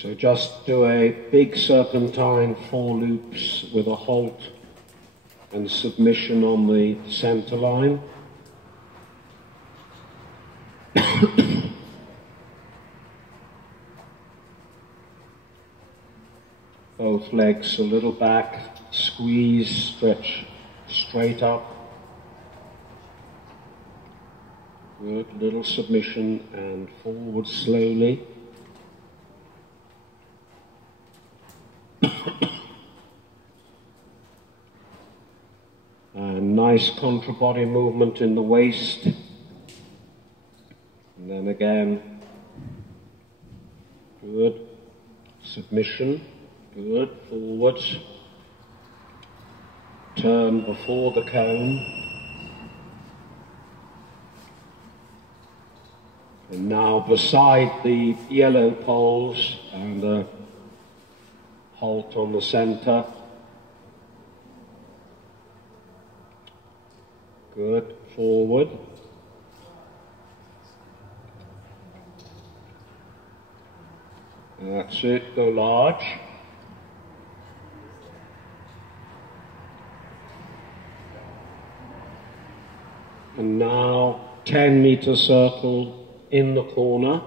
So just do a big serpentine, 4 loops with a halt and submission on the center line. Both legs a little back, squeeze, stretch straight up. Good, little submission and forward slowly. And nice contra-body movement in the waist. And then again, good, submission, good, forwards. Turn before the cone. And now beside the yellow poles and a halt on the center. Good, forward. That's it, go large. And now 10-meter circle in the corner.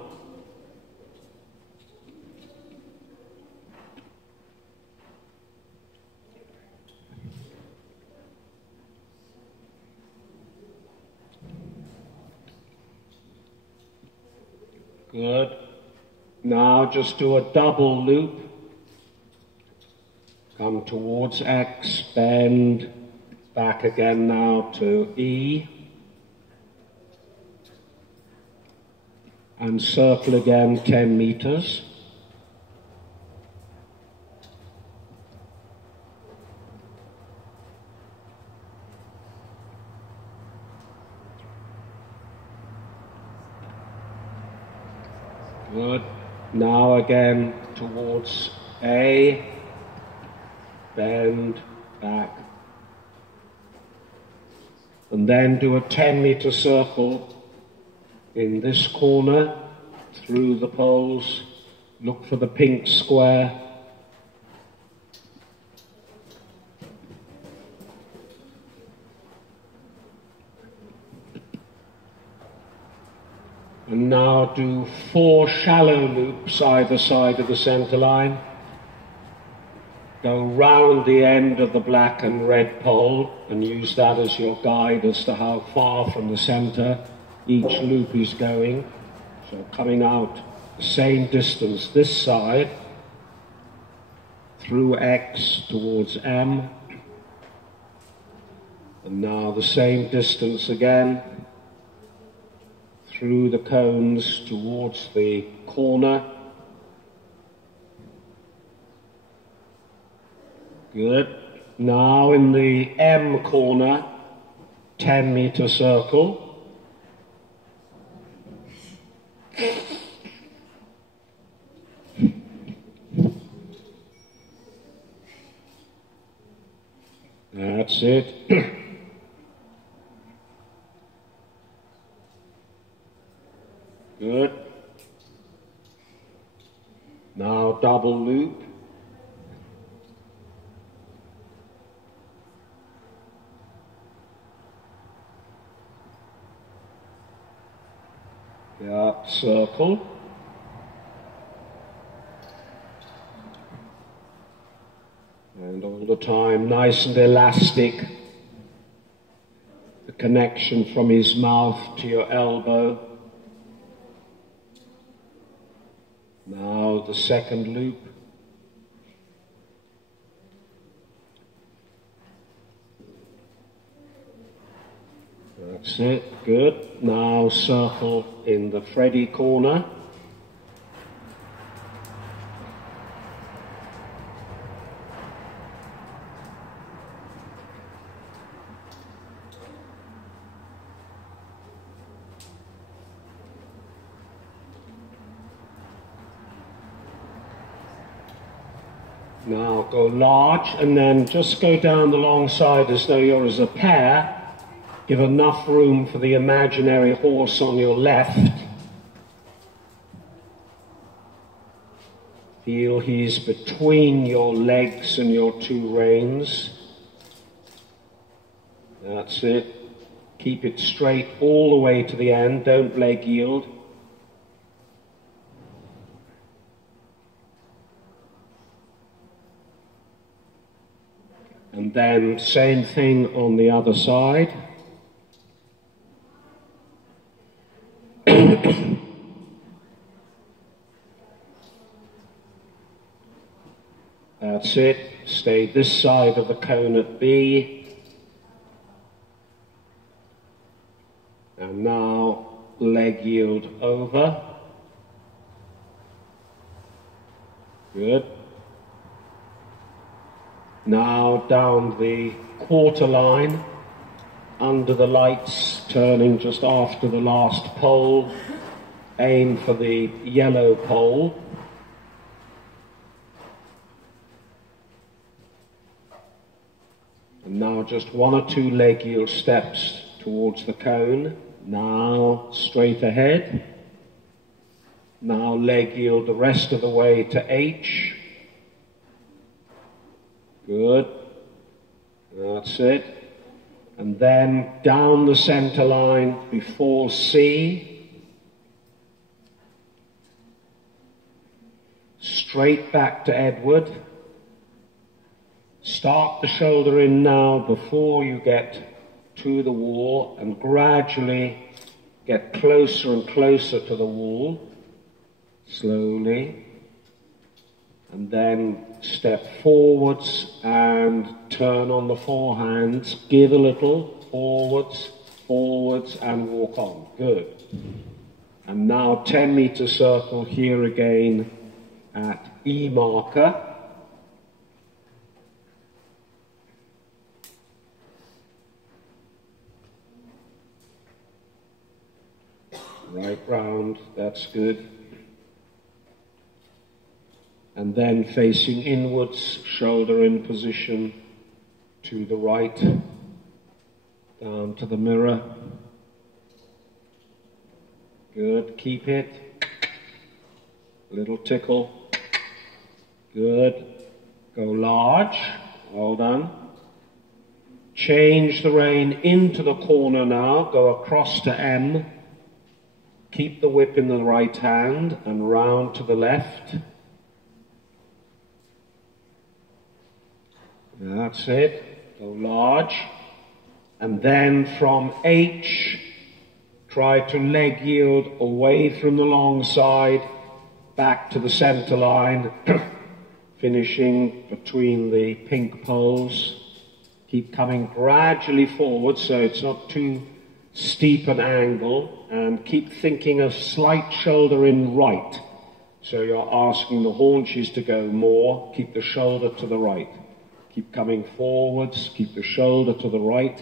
Good. Now just do a double loop. Come towards X, bend, back again now to E. And circle again 10 meters. Good. Now again towards A, bend, back. And then do a 10-meter circle in this corner, through the poles. Look for the pink square. And now do 4 shallow loops either side of the center line. Go round the end of the black and red pole and use that as your guide as to how far from the center each loop is going. So coming out the same distance this side, through X towards M. And now the same distance again, through the cones towards the corner. Good. Now in the M corner, 10-meter circle. That's it. Good. Now double loop. Yeah, circle. And all the time nice and elastic. The connection from his mouth to your elbow. Now the second loop. That's it, good. Now circle in the Freddy corner. Now go large and then just go down the long side as though you're as a pair. Give enough room for the imaginary horse on your left. Feel he's between your legs and your two reins. That's it. Keep it straight all the way to the end. Don't leg yield. And then same thing on the other side. That's it. Stay this side of the cone at B. And now leg yield over. Good. Now down the quarter line, under the lights, turning just after the last pole. Aim for the yellow pole. And now just one or two leg yield steps towards the cone. Now straight ahead. Now leg yield the rest of the way to H. Good. That's it. And then down the center line before C. Straight back to Edward. Start the shoulder in now before you get to the wall and gradually get closer and closer to the wall. Slowly. And then step forwards and turn on the forehands. Give a little. Forwards, forwards, and walk on. Good. And now 10-meter circle here again at E marker. Right round, that's good. And then facing inwards, shoulder in position to the right, down to the mirror. Good, keep it. Little tickle. Good. Go large, well done. Change the rein into the corner now, go across to M. Keep the whip in the right hand and round to the left. That's it. Go large. And then from H, try to leg yield away from the long side, back to the center line, finishing between the pink poles. Keep coming gradually forward so it's not too steep an angle, and keep thinking a slight shoulder in right. So you're asking the haunches to go more. Keep the shoulder to the right. Keep coming forwards, keep the shoulder to the right.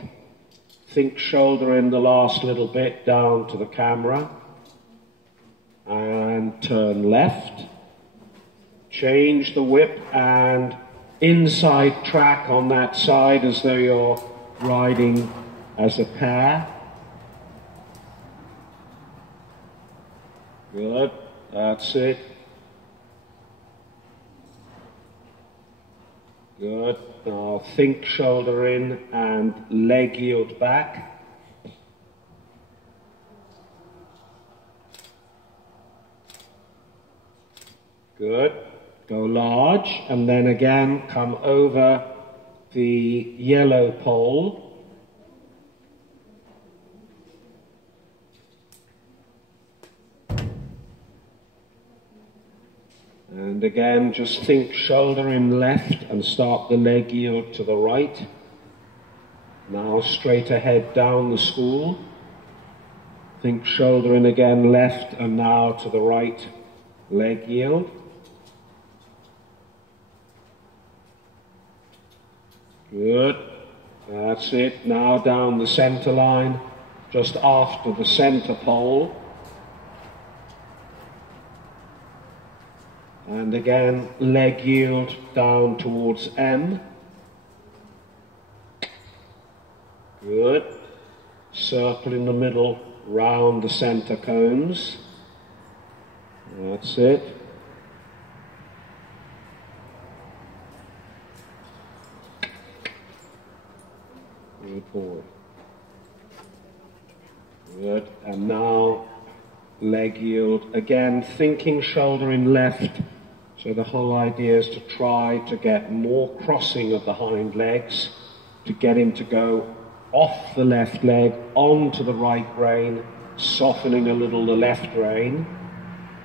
Think shoulder in the last little bit down to the camera. And turn left. Change the whip and inside track on that side as though you're riding as a pair. Good, that's it. Good. Now think shoulder in and leg yield back. Good. Go large and then again come over the yellow pole. And again, just think shoulder in left and start the leg yield to the right. Now straight ahead down the spool. Think shoulder in again left and now to the right, leg yield. Good. That's it. Now down the center line, just after the center pole. And again, leg yield down towards M. Good. Circle in the middle, round the center cones. That's it. Good boy. Good. And now leg yield. Again, thinking shoulder in left. So the whole idea is to try to get more crossing of the hind legs, to get him to go off the left leg onto the right rein, softening a little the left rein,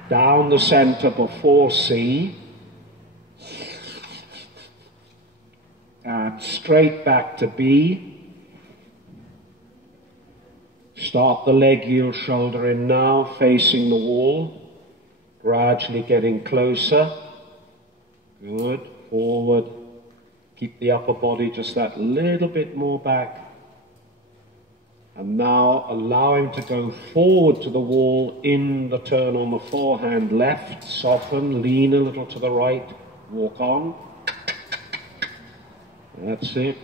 down the center before C, and straight back to B. Start the leg yield shoulder in now, facing the wall, gradually getting closer. Good, forward. Keep the upper body just that little bit more back. And now allow him to go forward to the wall in the turn on the forehand left. Soften, lean a little to the right, walk on. That's it.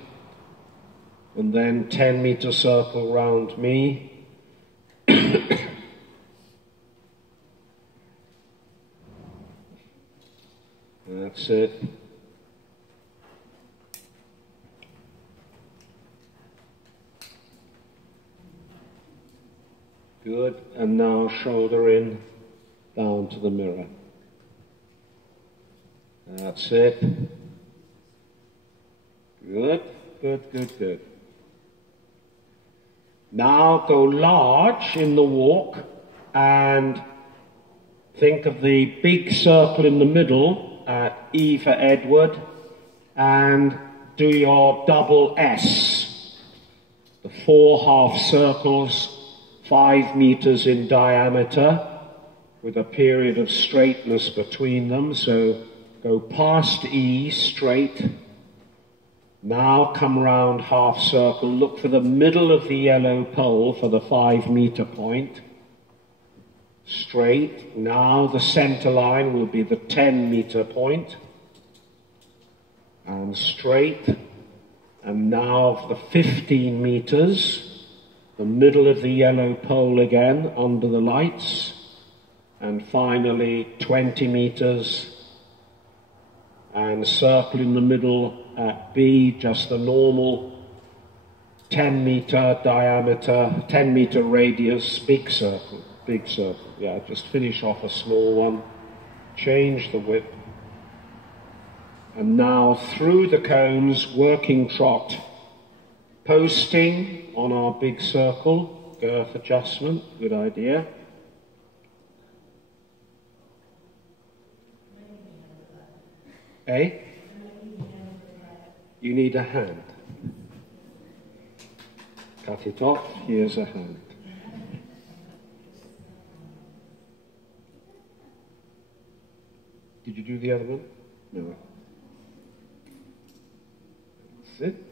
And then 10-meter circle round me. That's it. Good. And now shoulder in, down to the mirror. That's it. Good, good, good, good. Now go large in the walk and think of the big circle in the middle at E for Edward and do your double S. The 4 half circles, 5 meters in diameter with a period of straightness between them. So go past E straight. Now come round half circle, look for the middle of the yellow pole for the 5-meter point. Straight. Now the center line will be the 10-meter point. And straight. And now for the 15 meters, the middle of the yellow pole again under the lights. And finally 20 meters. And circle in the middle at B, just the normal 10-meter diameter, 10-meter radius, big circle, big circle. Yeah, just finish off a small one, change the whip. And now through the cones, working trot, posting on our big circle, girth adjustment, good idea. Eh? You need a hand. Cut it off, here's a hand. Did you do the other one? No. That's it.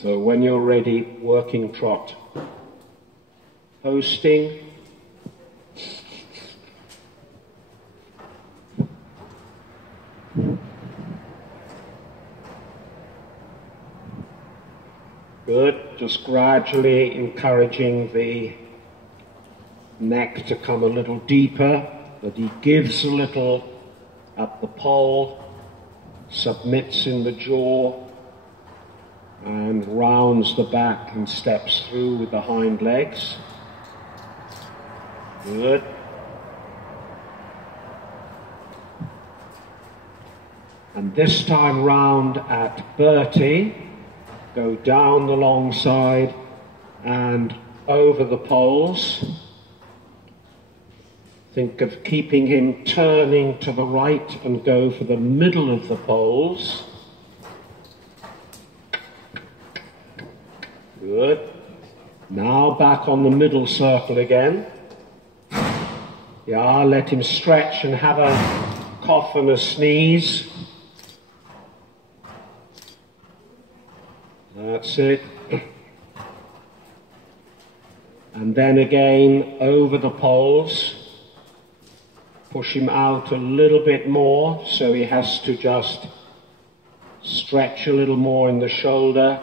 So when you're ready, working trot. Posting. Good. Just gradually encouraging the neck to come a little deeper, that he gives a little at the pole, submits in the jaw, and rounds the back and steps through with the hind legs. Good. And this time round at Bertie, go down the long side and over the poles. Think of keeping him turning to the right and go for the middle of the poles. Good. Now back on the middle circle again. Yeah, let him stretch and have a cough and a sneeze. That's it. And then again over the poles. push him out a little bit more, so he has to just stretch a little more in the shoulder,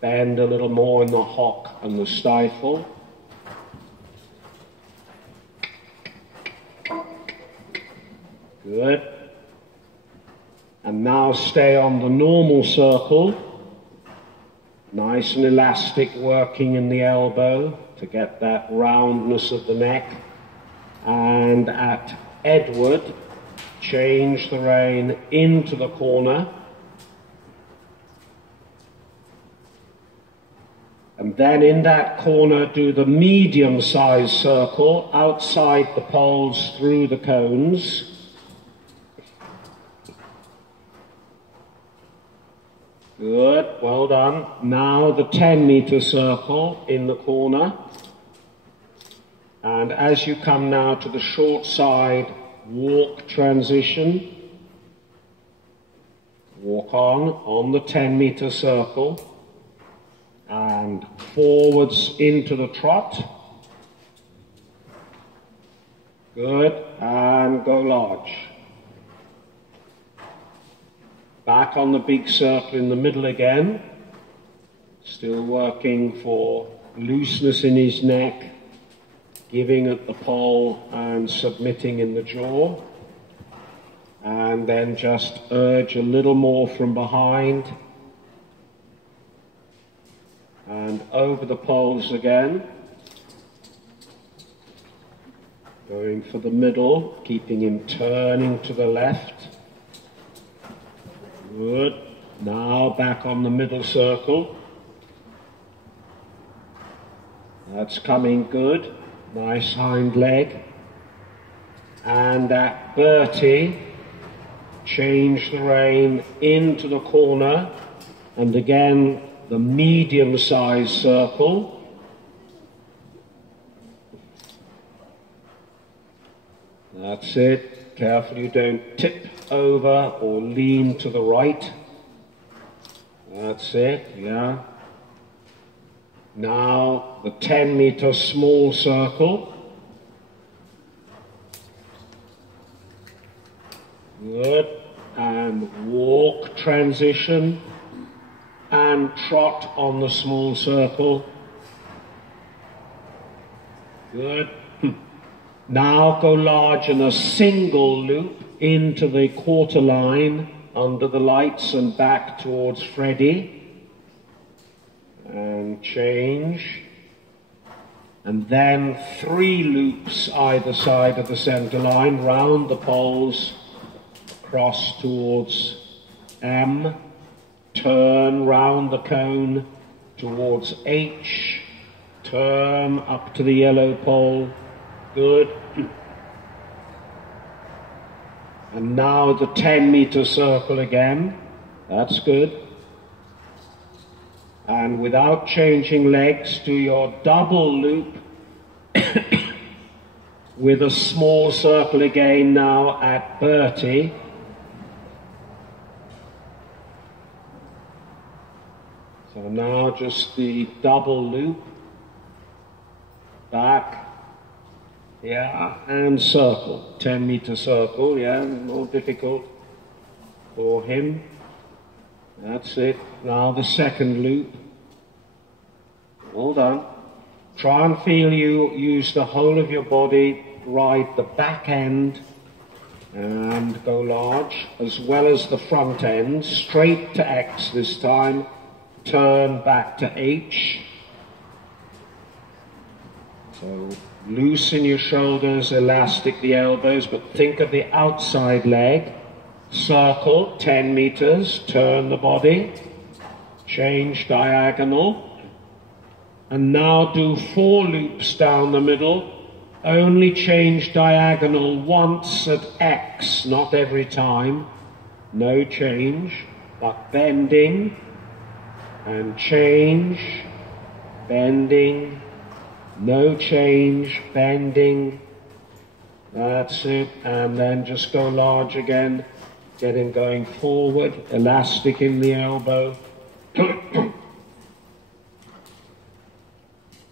bend a little more in the hock and the stifle. Good. And now stay on the normal circle. Nice and elastic, working in the elbow to get that roundness of the neck. And at Edward, change the rein into the corner. And then in that corner, do the medium-sized circle outside the poles through the cones. Good, well done. Now the 10-meter circle in the corner. And as you come now to the short side, walk transition. Walk on the 10-meter circle. And forwards into the trot. Good, and go large. Back on the big circle in the middle again. Still working for looseness in his neck, giving at the pole and submitting in the jaw. And then just urge a little more from behind. And over the poles again. Going for the middle, keeping him turning to the left. Good. Now back on the middle circle. That's coming good. Nice hind leg. And at Bertie, change the rein into the corner. And again, the medium-sized circle. That's it. Careful you don't tip over or lean to the right. That's it, yeah. Now the 10-meter small circle. Good. And walk transition. And trot on the small circle. Good. Now go large in a single loop into the quarter line under the lights and back towards Freddie. And change. And then 3 loops either side of the center line, round the poles, across towards M. Turn round the cone towards H, turn up to the yellow pole, good. And now the 10-meter circle again, that's good. And without changing legs, do your double loop with a small circle again now at Bertie. So now just the double loop, back, yeah, and circle, 10-meter circle, yeah, more difficult for him. That's it. Now the second loop. Well done. Try and feel you use the whole of your body, ride the back end and go large, as well as the front end, straight to X this time. Turn back to H. So loosen your shoulders, elastic the elbows, but think of the outside leg. Circle, 10 meters, turn the body, change diagonal. And now do 4 loops down the middle. Only change diagonal once at X, not every time. No change, but bending. And change, bending, no change, bending, that's it, and then just go large again, get him going forward, elastic in the elbow,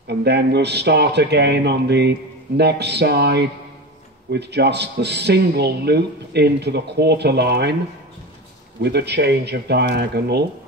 and then we'll start again on the next side, with just the single loop into the quarter line with a change of diagonal.